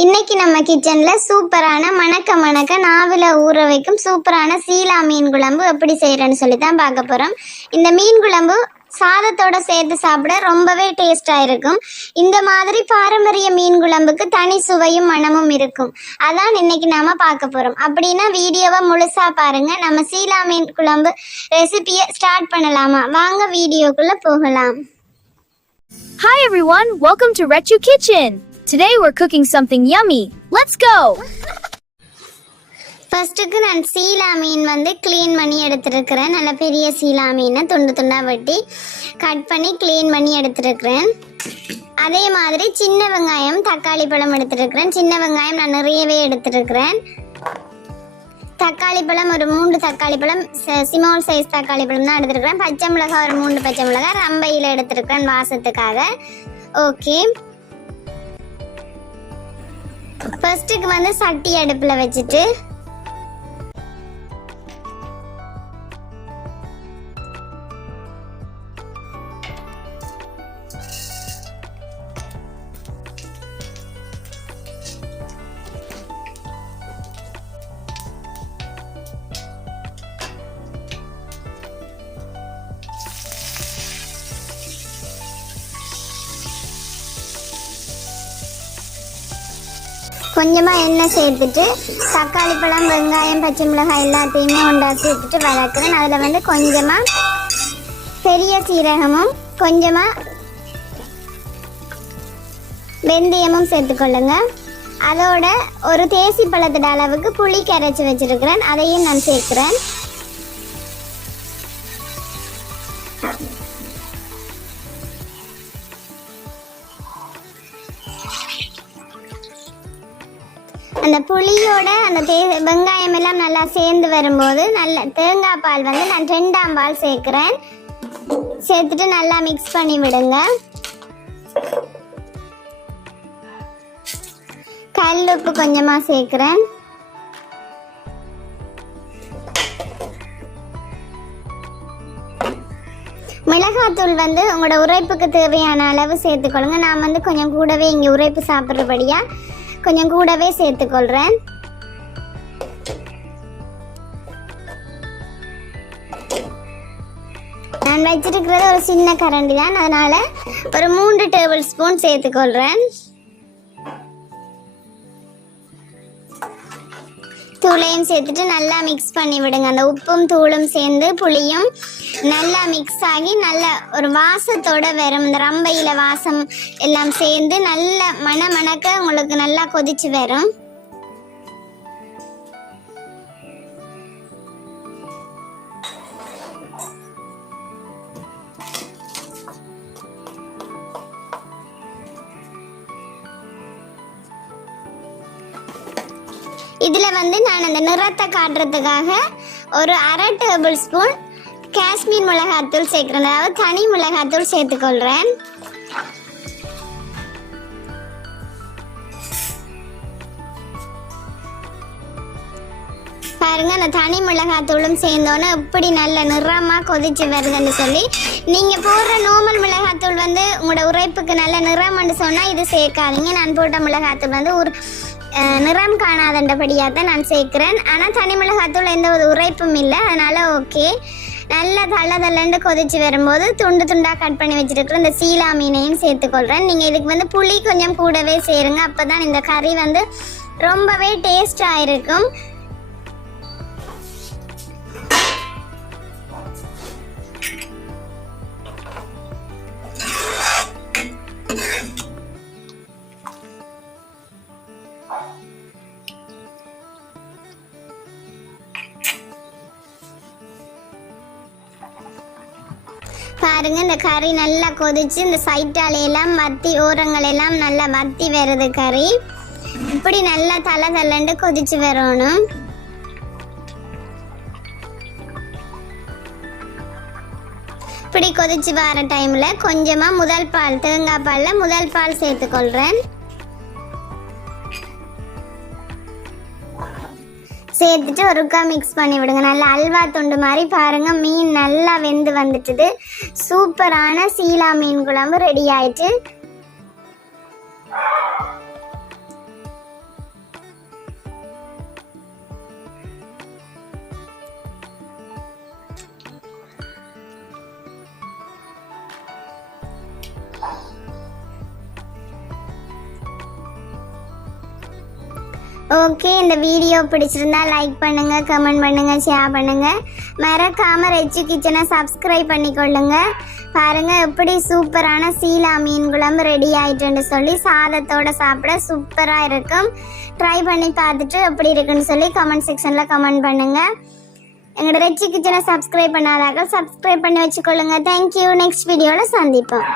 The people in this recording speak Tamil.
இன்னைக்கு நம்ம கிச்சன்ல சூப்பரான மணக்க நாவில ஊற வைக்கும் சூப்பரான சீலா மீன் குழம்பு எப்படி செய்யறேன்னு சொல்லி தான் பார்க்க போறோம். இந்த மீன் குழம்பு சாதத்தோட சேர்த்து சாப்பிட ரொம்பவே டேஸ்டா இருக்கும். இந்த மாதிரி பாரம்பரிய மீன் குழம்புக்கு தனி சுவையும் மனமும் இருக்கும். அதான் இன்னைக்கு நாம பார்க்க போறோம். அப்படின்னா வீடியோவை முழுசா பாருங்க. நம்ம சீலா மீன் குழம்பு ரெசிபியை ஸ்டார்ட் பண்ணலாமா? வாங்க வீடியோக்குள்ள போகலாம். Hi everyone, welcome to Rechu Kitchen. Today we're cooking something yummy. Let's go! ஃபர்ஸ்ட்டுக்கு நான் சீலா மீன் க்ளீன் பண்ணி எடுத்துருக்கிறேன். நல்ல பெரிய சீலா மீனை துண்டு துண்டாக வெட்டி கட் பண்ணி க்ளீன் பண்ணி எடுத்துருக்கிறேன். அதே மாதிரி சின்ன வெங்காயம் தக்காளி பழம் எடுத்துருக்கிறேன். சின்ன வெங்காயம் நான் நிறையவே எடுத்துருக்கிறேன். தக்காளி பழம் ஒரு 3 தக்காளி பழம், ஸ்மால் சைஸ் தக்காளி பழம் தான் எடுத்துருக்கிறேன். பச்சை மிளகாய் ஒரு 3 பச்சை மிளகாய் ரம்பையில் எடுத்துருக்கிறேன் வாசத்துக்காக. ஓகே, ஃபர்ஸ்ட்டுக்கு சட்டி அடுப்பில் வச்சுட்டு கொஞ்சமாக எண்ணெய் சேர்த்துட்டு தக்காளி பழம் வெங்காயம் பச்சை மிளகாய் எல்லாத்தையுமே ஒன்றா சேர்த்துட்டு வதக்குறேன். அதில் கொஞ்சமாக பெரிய சீரகமும் கொஞ்சமாக வெந்தயமும் சேர்த்துக்கொள்ளுங்க. அதோட ஒரு தேசி பழத்தோட அளவுக்கு புளி கரைச்சி வச்சிருக்கிறேன், அதையும் நான் சேர்க்குறேன். அந்த புளியோட அந்த வெங்காயம் எல்லாம் நல்லா சேர்ந்து வரும்போது நல்ல தேங்காய் பால் நான் 2ஆம் பால் சேர்க்குறேன். சேர்த்துட்டு நல்லா மிக்ஸ் பண்ணி விடுங்க. கல் உப்பு கொஞ்சமாக சேர்க்குறேன். மிளகாத்தூள் உங்களோட உரைப்புக்கு தேவையான அளவு சேர்த்துக்கொள்ளுங்க. நான் கொஞ்சம் கூடவே இங்கே உரைப்பு சாப்பிட்றபடியா கொஞ்சம் கூடவே சேர்த்துக்கொள்றேன். நான் வச்சிருக்கிறது ஒரு சின்ன கரண்டி தான், அதனால ஒரு 3 டேபிள் ஸ்பூன் சேர்த்துக்கொள்றேன். தூளையும் சேர்த்துட்டு நல்லா மிக்ஸ் பண்ணி விடுங்க. அந்த உப்பும் தூளும் சேர்ந்து புளியும் நல்லா மிக்ஸ் ஆகி நல்ல ஒரு வாசத்தோட வரும். இந்த ரம்பையில் வாசம் எல்லாம் சேர்ந்து நல்ல மணக்க உங்களுக்கு நல்லா கொதிச்சு வரும். இதில் நான் அந்த நிறத்தை காட்டுறதுக்காக ஒரு 1/2 டேபிள் ஸ்பூன் காஷ்மீர் மிளகாத்தூள் சேர்க்குறேன். அதாவது தனி மிளகாத்தூள் சேர்த்துக்கொள்கிறேன். பாருங்க, அந்த தனி மிளகாத்தூளும் சேர்ந்தோன்னே இப்படி நல்ல நிறமாக கொதிச்சு வருதுன்னு சொல்லி நீங்கள் போடுற நார்மல் மிளகாத்தூள் உங்களோட உரைப்புக்கு நல்ல நிறம்னு சொன்னால் இது சேர்க்காதீங்க. நான் போட்ட மிளகாத்தூள் ஒரு நிறம் காணாதண்டபடியாக தான் நான் சேர்க்குறேன். ஆனால் தனி மிளகாத்தூள் எந்த ஒரு உரைப்பும் இல்லை, அதனால் ஓகே. நல்லா தள்ளண்டு கொதிச்சு வரும்போது துண்டு துண்டாக கட் பண்ணி வச்சுருக்கிற இந்த சீலா மீனையும் சேர்த்துக்கொள்கிறேன். நீங்கள் இதுக்கு புளி கொஞ்சம் கூடவே சேருங்க, அப்போ தான் இந்த கறி ரொம்பவே டேஸ்டாக இருக்கும். பாருங்க, இந்த கறி நல்லா கொதிச்சு இந்த சைட்டாலையெல்லாம் வத்தி ஓரங்கள் எல்லாம் நல்லா வத்தி வருது. கறி இப்படி நல்லா தள்ளண்டு கொதிச்சு வரணும். இப்படி கொதிச்சு வர டைம்ல கொஞ்சமா முதல் பால், தேங்காய் பால்ல முதல் பால் சேர்த்துக்கொள்றேன். சேர்த்துட்டு ஒருக்கா மிக்ஸ் பண்ணி விடுங்க. நல்லா அல்வா துண்டு மாதிரி பாருங்க, மீன் நல்லா வெந்து வந்துட்டுது. சூப்பரான சீலா மீன் குழம்பு ரெடி ஆயிட்டு. ஓகே, இந்த வீடியோ பிடிச்சிருந்தா லைக் பண்ணுங்க, கமெண்ட் பண்ணுங்க, ஷேர் பண்ணுங்க. மறக்காம ரெச்சு கிச்சனை சப்ஸ்கிரைப் பண்ணிக்கொள்ளுங்க. பாருங்க எப்படி சூப்பரான சீலா மீன் குழம்பு ரெடி ஆயிட்டுன்னு சொல்லி சாதத்தோட சாப்பிட சூப்பரா இருக்கும். ட்ரை பண்ணி பார்த்துட்டு எப்படி இருக்குன்னு சொல்லி கமெண்ட் செக்ஷன்ல கமெண்ட் பண்ணுங்க. எங்களோட ரெச்சு கிச்சனை சப்ஸ்கிரைப் பண்ணாதாக்கள் சப்ஸ்கிரைப் பண்ணி வச்சுக்கொள்ளுங்க. தேங்க்யூ. நெக்ஸ்ட் வீடியோல சந்திப்போம்.